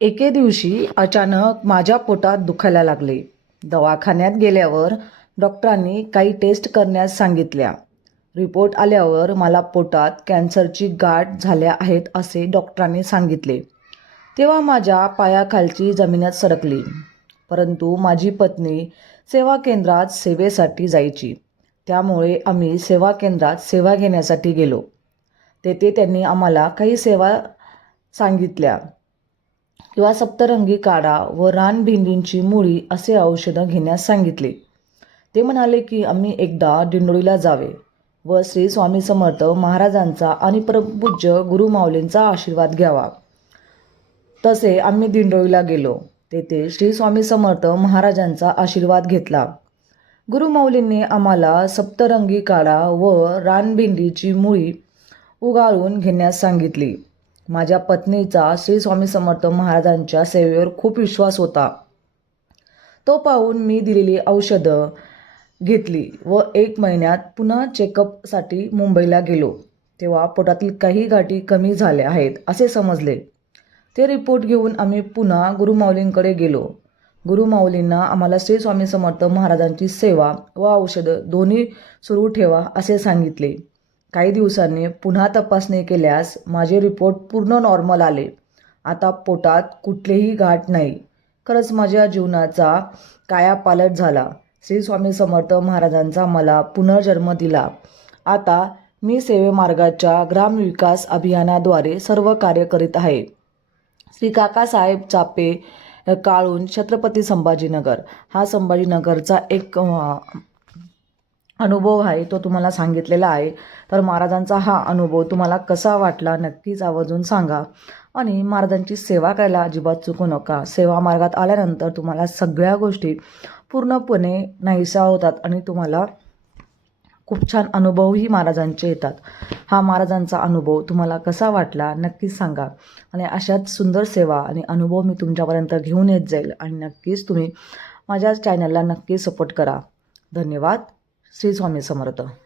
एके दिवशी अचानक माझ्या पोटात दुखायला लागले. दवाखान्यात गेल्यावर डॉक्टरांनी काही टेस्ट करण्यास सांगितल्या. रिपोर्ट आल्यावर मला पोटात कॅन्सरची गाठ झाल्या आहेत असे डॉक्टरांनी सांगितले. तेव्हा माझ्या पायाखालची जमिनात सरकली. परंतु माझी पत्नी सेवा केंद्रात सेवेसाठी जायची. त्यामुळे आम्ही सेवा केंद्रात सेवा घेण्यासाठी गेलो. तेथे त्यांनी आम्हाला काही सेवा सांगितल्या. किंवा सप्तरंगी काढा व रानभिंडींची मुळी असे औषधं घेण्यास सांगितले. ते म्हणाले की आम्ही एकदा दिंडोळीला जावे व श्री स्वामी समर्थ महाराजांचा आणि परमपूज्य गुरुमाऊलींचा आशीर्वाद घ्यावा. तसे आम्ही दिंडोळीला गेलो. तेथे श्री स्वामी समर्थ महाराजांचा आशीर्वाद घेतला. गुरुमाऊलींनी आम्हाला सप्तरंगी काढा व रानभिंडीची मुळी उगाळून घेण्यास सांगितली. माझ्या पत्नीचा श्री स्वामी समर्थ महाराजांच्या सेवेवर खूप विश्वास होता. तो पाहून मी दिलेली औषधं घेतली व एक महिन्यात पुन्हा चेकअपसाठी मुंबईला गेलो. तेव्हा पोटातील काही गाठी कमी झाल्या आहेत असे समजले. ते रिपोर्ट घेऊन आम्ही पुन्हा गुरुमाऊलींकडे गेलो. गुरुमाऊलींना आम्हाला श्री स्वामी समर्थ महाराजांची सेवा व औषधं दोन्ही सुरू ठेवा असे सांगितले. काही दिवसांनी पुन्हा तपासणी केल्यास माझे रिपोर्ट पूर्ण नॉर्मल आले. आता पोटात कुठलेही गाठ नाही. खरंच माझ्या जीवनाचा कायापालट झाला. श्री स्वामी समर्थ महाराजांचा मला पुनर्जन्म दिला. आता मी सेवेमार्गाच्या ग्रामविकास अभियानाद्वारे सर्व कार्य करीत आहे. श्री काकासाहेब चापे काळून छत्रपती संभाजीनगर. हा संभाजीनगरचा एक अनुभव आहे तो तुम्हाला सांगितलेला आहे. तर महाराजांचा हा अनुभव तुम्हाला कसा वाटला नक्कीच आवर्जून सांगा. आणि महाराजांची सेवा करायला अजिबात चुकू नका. सेवा मार्गात आल्यानंतर तुम्हाला सगळ्या गोष्टी पूर्णपणे नाहीसा होतात आणि तुम्हाला खूप छान अनुभवही महाराजांचे येतात. हा महाराजांचा अनुभव तुम्हाला कसा वाटला नक्कीच सांगा. आणि अशाच सुंदर सेवा आणि अनुभव मी तुमच्यापर्यंत घेऊन येत जाईल. आणि नक्कीच तुम्ही माझ्या चॅनलला नक्की सपोर्ट करा. धन्यवाद. श्री स्वामी समर्थ.